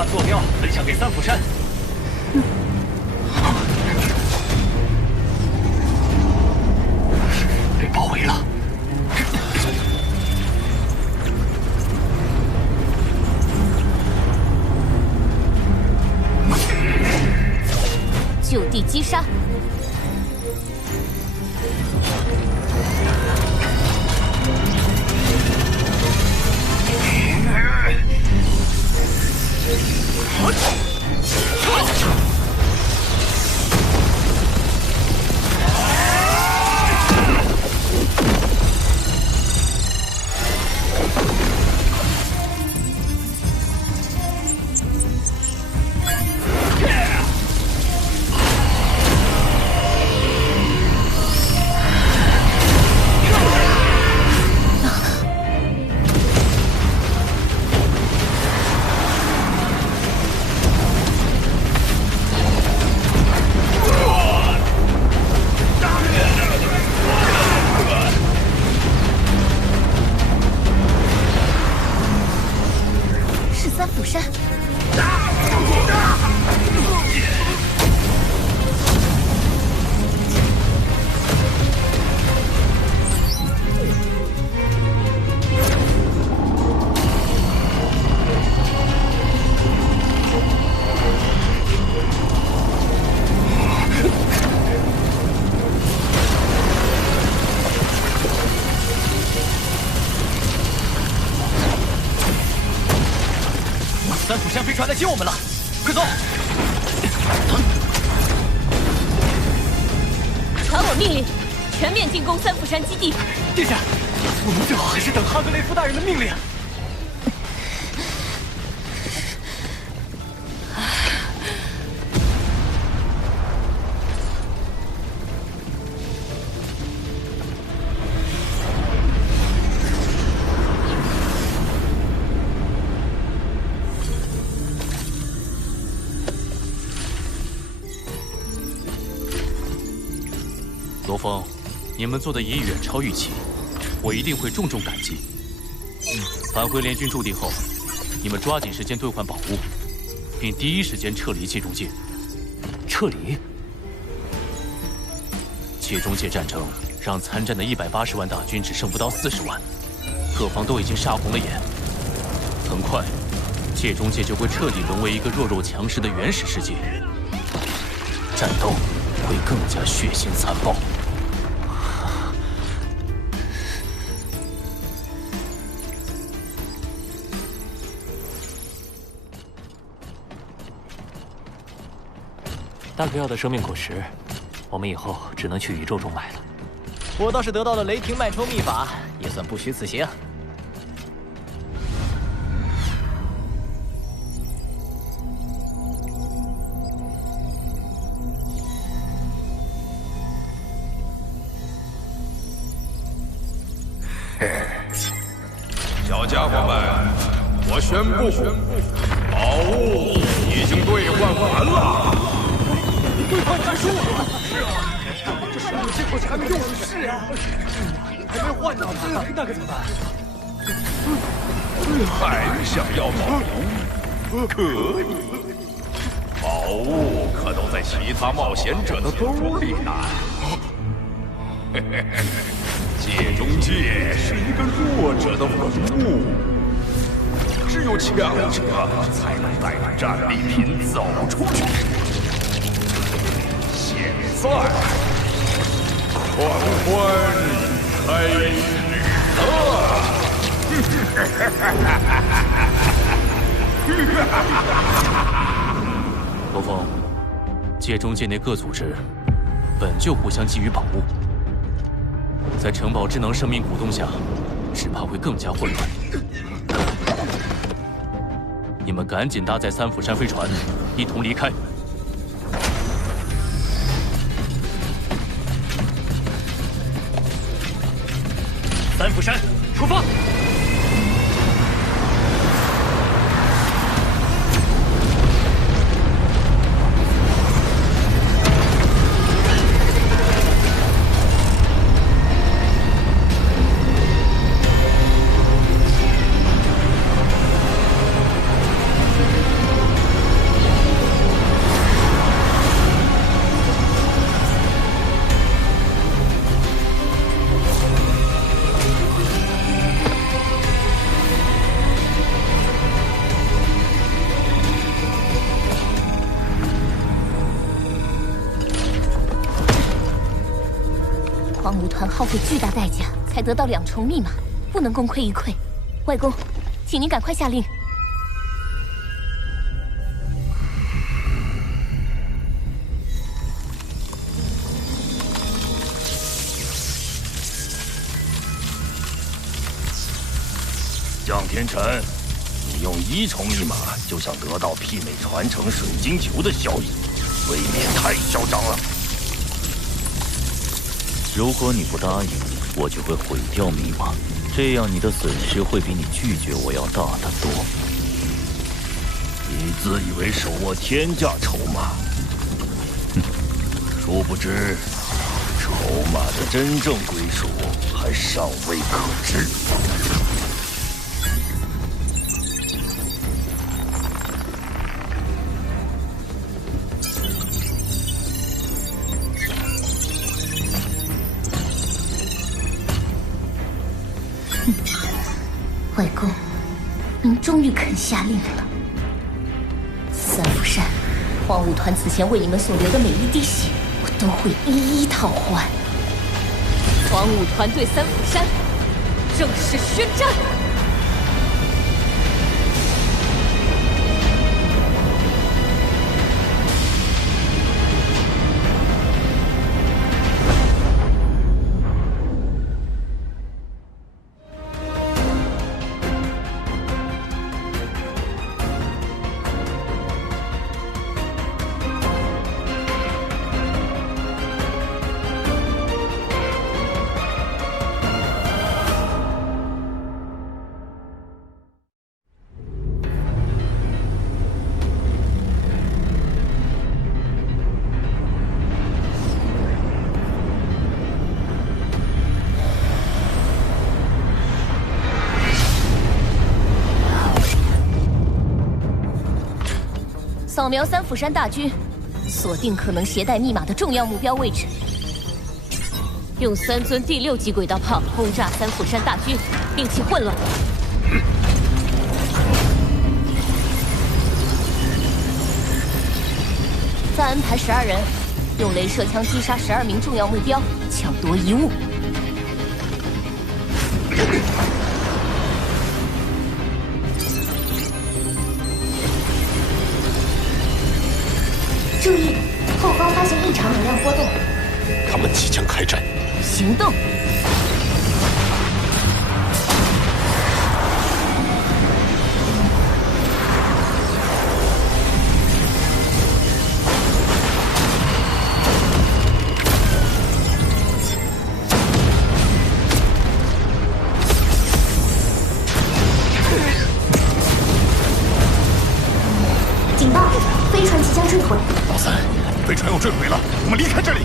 把坐标分享给三府山。被包围了。就地击杀。 三府山。三府山飞船来接我们了，快走！传我命令，全面进攻三府山基地。殿下，我们最好还是等哈格雷夫大人的命令。罗峰，你们做的已远超预期，我一定会重重感激。返回联军驻地后，你们抓紧时间兑换宝物，并第一时间撤离界中界。撤离？界中界战争让参战的180万大军只剩不到40万，各方都已经杀红了眼。很快，界中界就会彻底沦为一个弱肉强食的原始世界，战斗会更加血腥残暴。 大哥要的生命果实，我们以后只能去宇宙中买了。我倒是得到了雷霆脉冲秘法，也算不虚此行。小家伙们，我宣布，宝物已经兑换完了。 兑换结束了，是啊，这15结果还没用完，是啊，还没换呢，那可怎么办？还想要宝物？可以，宝物可都在其他冒险者的兜里呢。嘿嘿嘿，界中界是一个弱者的坟墓，只有强者才能带着战利品走出去。 现在，狂欢开始了！罗峰，界中界内各组织本就互相觊觎宝物，在城堡智能生命鼓动下，只怕会更加混乱。你们赶紧搭载三府山飞船，一同离开。 三府山，出发！耗费巨大代价才得到2重密码，不能功亏一篑。外公，请您赶快下令。江天辰，你用1重密码就想得到媲美传承水晶球的效益，未免太嚣张了。如果你不答应，我就会毁掉密码，这样你的损失会比你拒绝我要大得多。你自以为手握天价筹码，殊不知筹码的真正归属还尚未可知。外公，您终于肯下令了。三福山荒芜团此前为你们所流的每一滴血，我都会一一讨还。荒芜团对三福山正式宣战！扫描三府山大军，锁定可能携带密码的重要目标位置，用3尊第6级轨道炮轰炸三府山大军，令其混乱。再安排12人，用镭射枪击杀12名重要目标，抢夺遗物。注意，后方发现异常能量波动。他们即将开战，行动！警报！飞船即将坠毁。老三，飞船要坠毁了，我们离开这里。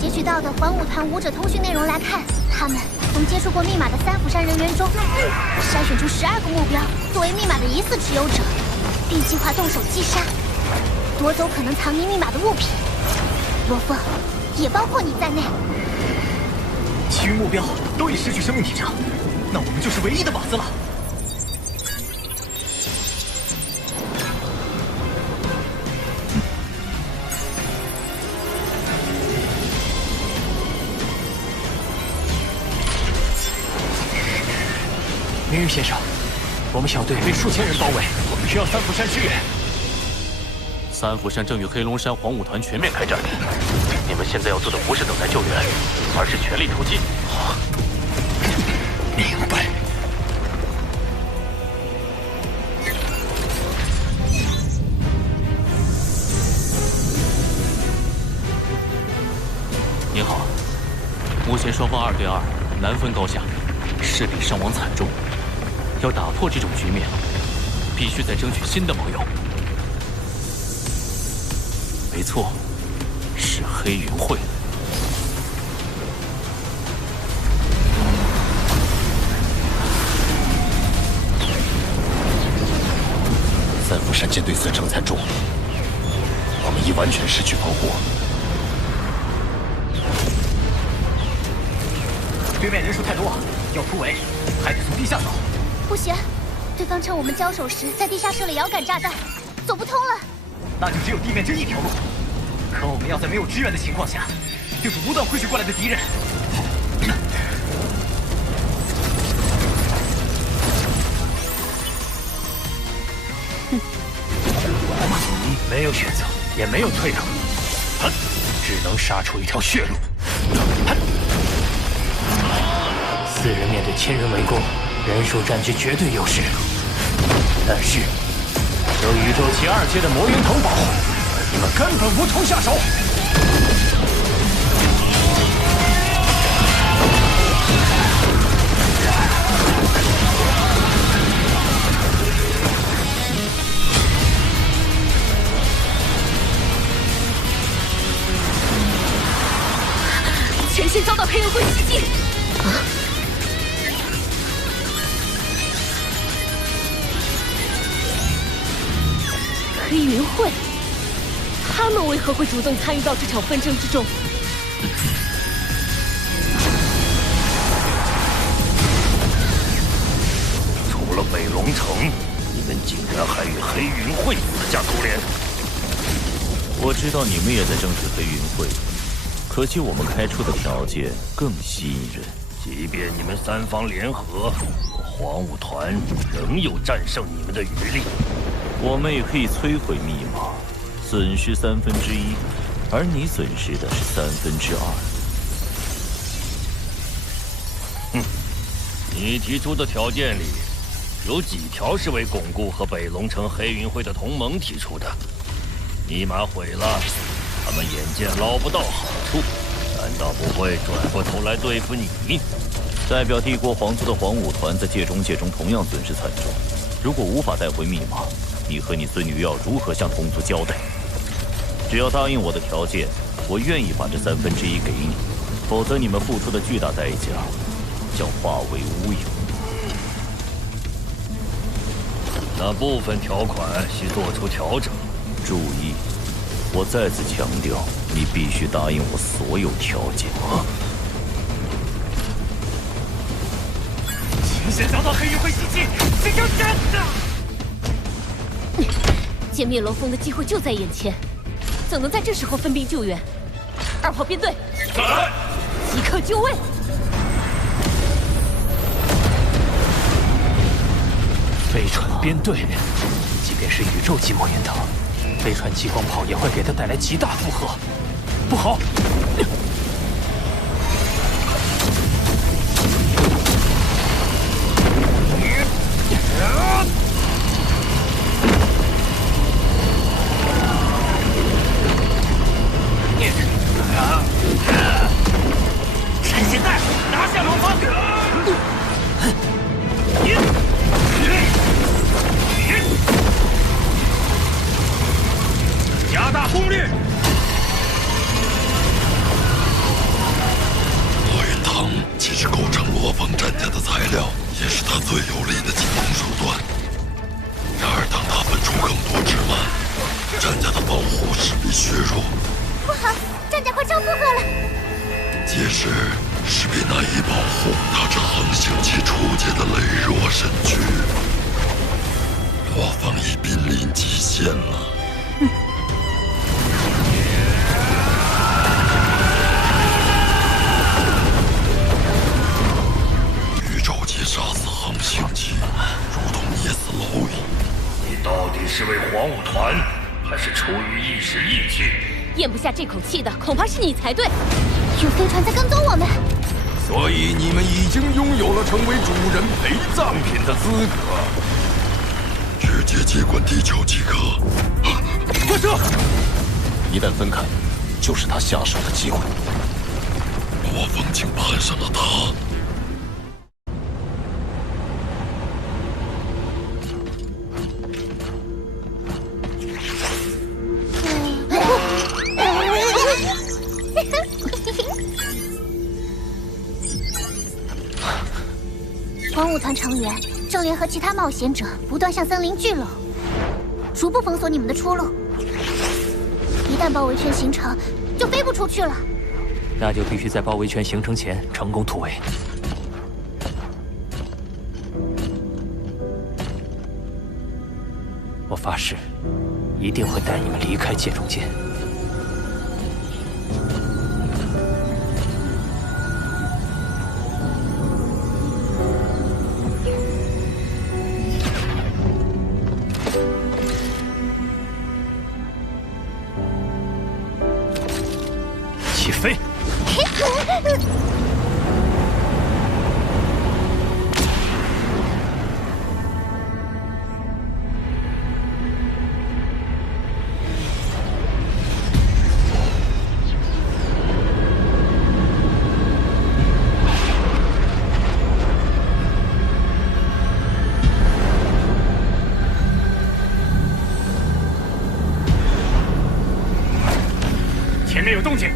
截取到的环舞团舞者通讯内容来看，他们从接触过密码的三府山人员中筛选出12个目标作为密码的疑似持有者，并计划动手击杀，夺走可能藏匿密码的物品。罗峰，也包括你在内。其余目标都已失去生命体征，那我们就是唯一的靶子了。明玉先生，我们小队被数千人包围，我们需要三福山支援。三福山正与黑龙山黄舞团全面开战，你们现在要做的不是等待救援，而是全力出击。明白。您好，目前双方2对2，难分高下，势力伤亡惨重。要打破这种局面，必须再争取新的盟友。没错，是黑云会。三福山舰队损伤惨重，我们已完全失去防护。对面人数太多，要突围还得从地下走。不行，对方趁我们交手时在地下设了遥感炸弹，走不通了。那就只有地面这一条路。可我们要在没有支援的情况下，对付不断汇聚过来的敌人。没有选择，也没有退路，只能杀出一条血路。4人面对1000人围攻，人数占据绝对优势。但是有宇宙期2阶的魔云藤保护，你们根本无从下手。前线遭到黑云会袭击！黑云会，他们为何会主动参与到这场纷争之中？除了北龙城，你们竟然还与黑云会私下勾连！我知道你们也在争取黑云会，可惜我们开出的条件更吸引人。即便你们3方联合，黄武团仍有战胜你们的余力。我们也可以摧毁密码，损失1/3，而你损失的是2/3。你提出的条件里，有几条是为巩固和北龙城黑云会的同盟提出的？密码毁了，他们眼见捞不到好处，难道不会转过头来对付你？代表帝国皇族的黄武团在界中同样损失惨重。如果无法带回密码，你和你孙女要如何向同族交代？只要答应我的条件，我愿意把这1/3给你，否则你们付出的巨大代价将化为乌有。那部分条款需做出调整。注意，我再次强调，你必须答应我所有条件。前线遭到黑云会袭击，这就真的！歼灭楼峰的机会就在眼前，怎能在这时候分兵救援？2号编队，在，即刻就位！飞船编队，即便是宇宙级魔云藤，飞船激光炮也会给他带来极大负荷。不好！趁现在拿下龙峰！加大攻略！魔云藤既是构成罗峰战甲的材料，也是他最有力的进攻手段。然而，当他分出更多之慢，战甲的保护势必削弱。不好，战甲快超负荷了！届时势必难以保护他这横行其出界的羸弱身躯。罗峰已濒临极限了。宇宙级杀死横行期，如同捏死蝼蚁。你到底是为黄武团，还是出于一时义气？咽不下这口气的，恐怕是你才对。有飞船在跟踪我们，所以你们已经拥有了成为主人陪葬品的资格。直接接管地球即可。快撤！一旦分开，就是他下手的机会。我方竟攀上了他。荒芜团成员正联合其他冒险者，不断向森林聚拢，逐步封锁你们的出路。一旦包围圈形成，就飞不出去了。那就必须在包围圈形成前成功突围。我发誓，一定会带你们离开界中界。起飞！前面有动静。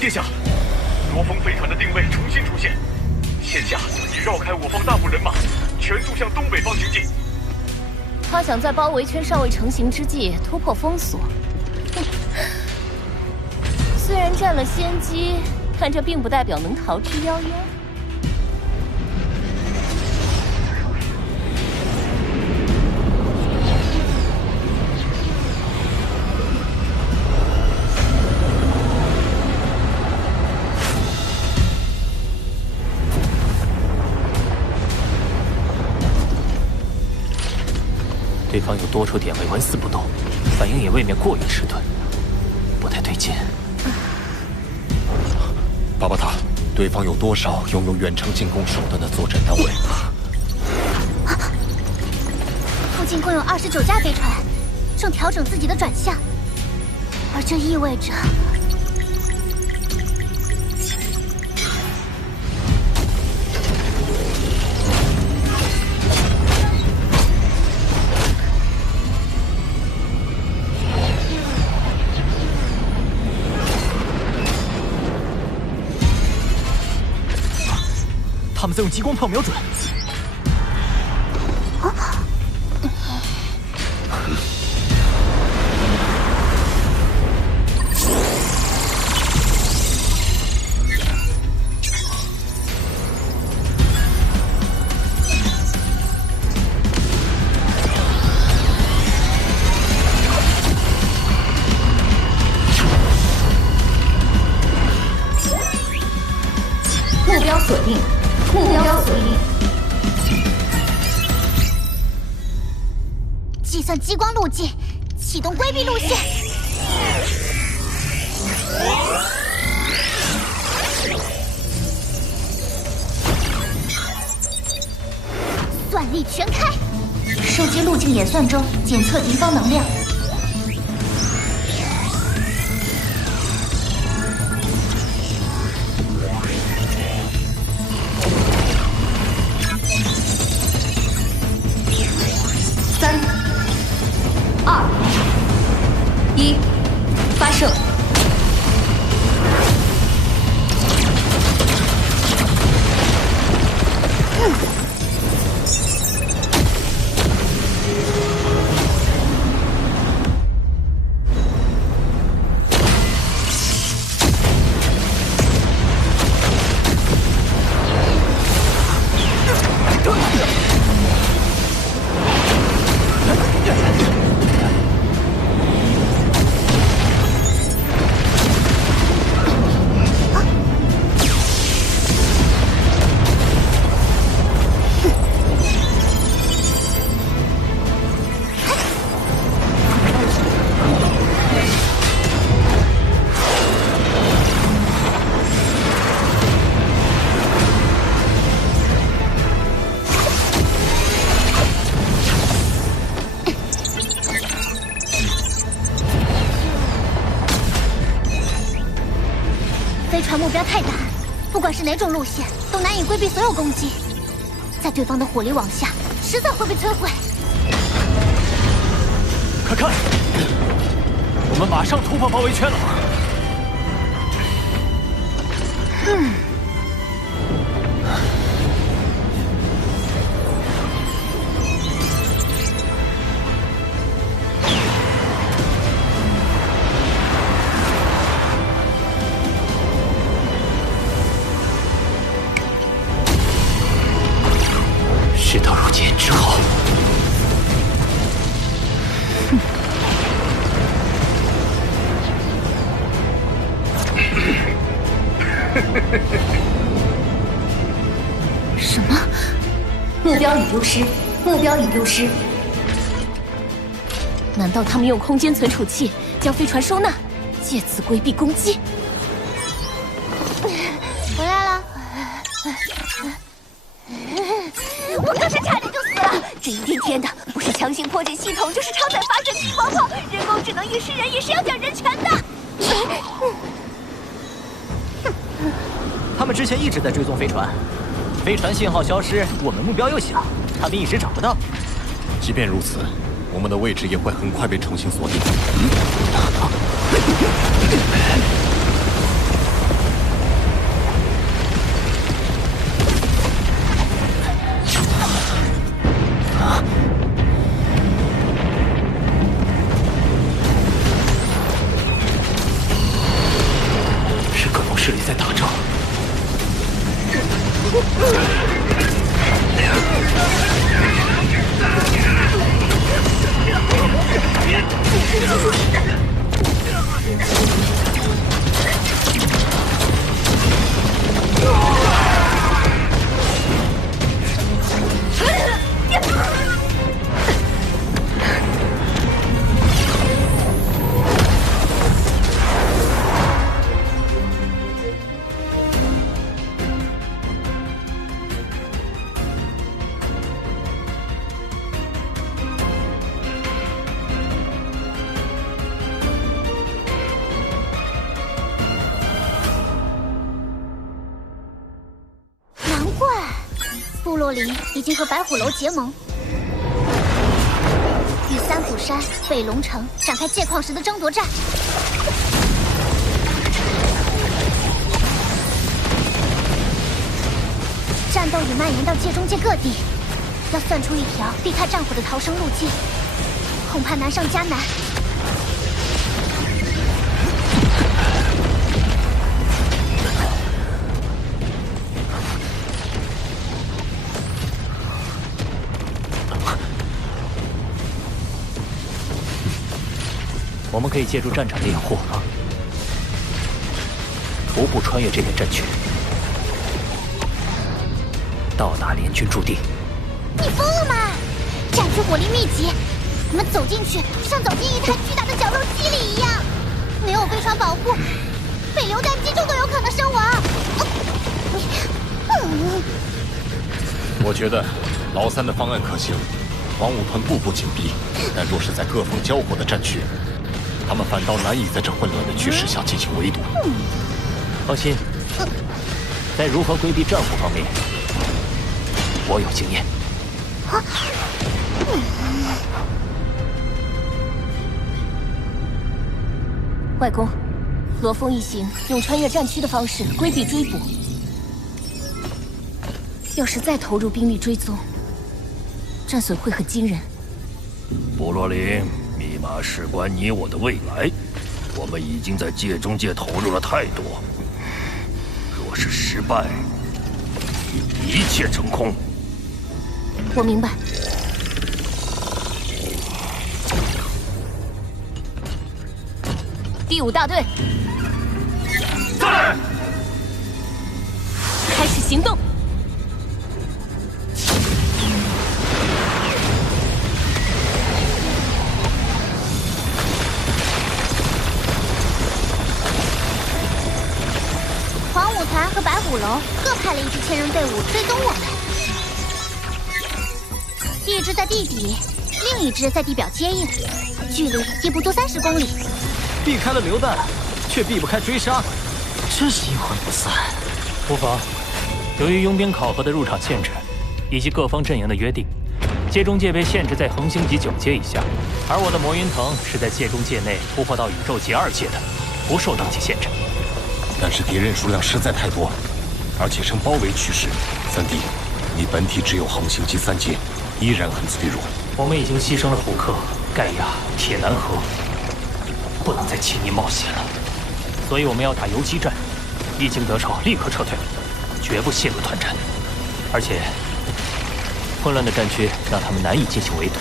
殿下，罗峰飞船的定位重新出现，现下已绕开我方大部人马，全速向东北方行进。他想在包围圈尚未成型之际突破封锁，虽然占了先机，但这并不代表能逃之夭夭。对方有多处点位纹丝不动，反应也未免过于迟钝，不太对劲。巴巴塔，对方有多少拥有远程进攻手段的作战单位？附近共有29架飞船，正调整自己的转向，而这意味着他们在用激光炮瞄准。目标锁定。目标锁定。计算激光路径，启动规避路线。算力全开。手机路径演算中，检测敌方能量。3、2、1，发射！船目标太大，不管是哪种路线，都难以规避所有攻击。在对方的火力网下，迟早会被摧毁。快看，我们马上突破包围圈了。事到如今，只好。什么？目标已丢失，目标已丢失。难道他们用空间存储器将飞船收纳，借此规避攻击？回来了。我可是差点就死了！这一天天的，不是强行破解系统，就是超载发射激光炮，人工智能也是人，也是要讲人权的。他们之前一直在追踪飞船，飞船信号消失，我们目标又小，他们一时找不到。即便如此，我们的位置也会很快被重新锁定。是各方势力在打仗。部落林已经和白虎楼结盟，与三府山、北龙城展开界矿石的争夺战。战斗已蔓延到界中界各地，要算出一条避开战火的逃生路径，恐怕难上加难。我们可以借助战场猎户，徒步穿越这片战区，到达联军驻地。你疯了吗？战区火力密集，我们走进去就像走进一台巨大的绞肉机里一样，没有飞船保护，被榴弹击中都有可能身亡。我觉得老三的方案可行，黄舞团步步紧逼，但若是在各方交火的战区，他们反倒难以在这混乱的局势下进行围堵。放心，在如何规避战火方面，我有经验。外公，罗峰一行用穿越战区的方式规避追捕，要是再投入兵力追踪，战损会很惊人。部落林。密码事关你我的未来，我们已经在界中界投入了太多。若是失败，一切成空。我明白。第5大队，在！开始行动。团和白虎楼各派了一支千人队伍追踪我们，一支在地底，另一支在地表接应，距离也不足30公里。避开了榴弹，却避不开追杀，真是阴魂不散。无妨，由于佣兵考核的入场限制，以及各方阵营的约定，界中界被限制在恒星级9阶以下，而我的魔云腾是在界中界内突破到宇宙级2阶的，不受等级限制。但是敌人数量实在太多，而且呈包围趋势。三弟，你本体只有恒星级3阶，依然很脆弱。我们已经牺牲了胡克、盖亚、铁南河，不能再轻易冒险了。所以我们要打游击战，一经得手立刻撤退，绝不陷入团战。而且，混乱的战区让他们难以进行围堵，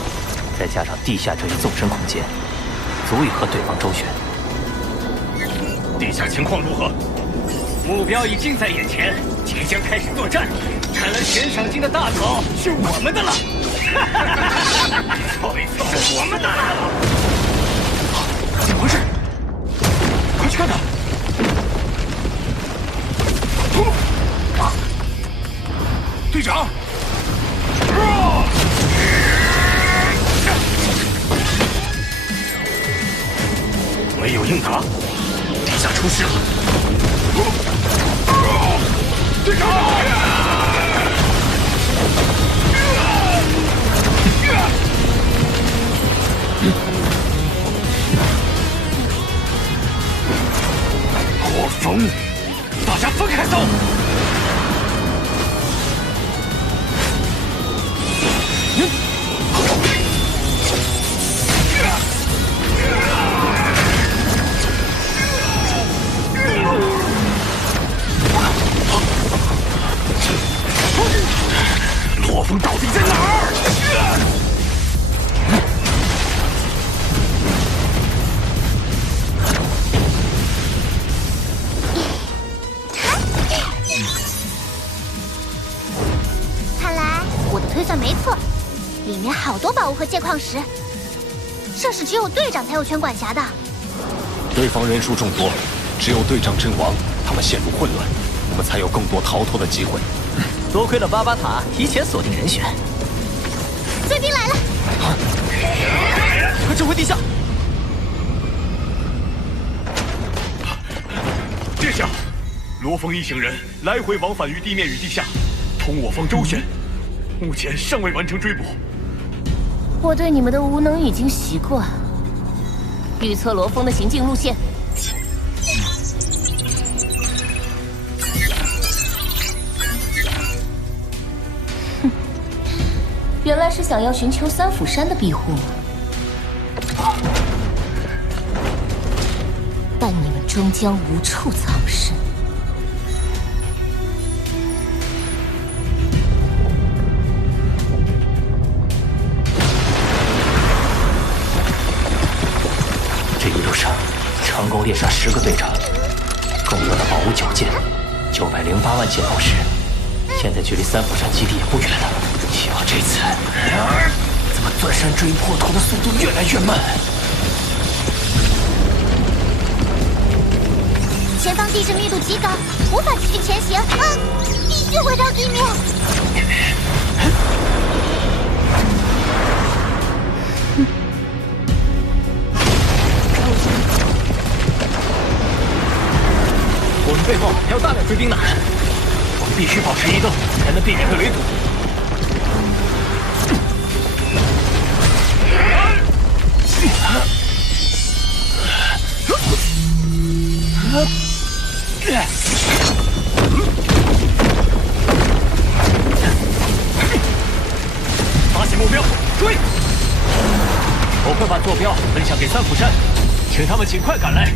再加上地下这一纵深空间，足以和对方周旋。地下情况如何？目标已近在眼前，即将开始作战。看来悬赏金的大头是我们的了。这一次是我们的了。怎么回事？快去看看！队长！没有应答，地下出事了！队长！国风，大家分开走！罗峰到底在哪儿？看来我的推算没错，里面好多宝物和界矿石，这是只有队长才有权管辖的。对方人数众多，只有队长阵亡，他们陷入混乱，我们才有更多逃脱的机会。多亏了巴巴塔提前锁定人选。追兵来了！快撤回地下！殿下，罗峰一行人来回往返于地面与地下，同我方周旋，目前尚未完成追捕。我对你们的无能已经习惯。预测罗峰的行进路线。哼，原来是想要寻求三府山的庇护吗？但你们终将无处藏身。这一路上，成功猎杀10个队长，更多的宝物9件，908万件宝石。现在距离三府山基地也不远了，希望这次……怎么钻山追破头的速度越来越慢？前方地质密度极高，无法继续前行。必须回到地面。我们背后还有大量追兵呢，我们必须保持移动，才能避免被围堵。发现目标，追！我会把坐标分享给三府山，请他们尽快赶来。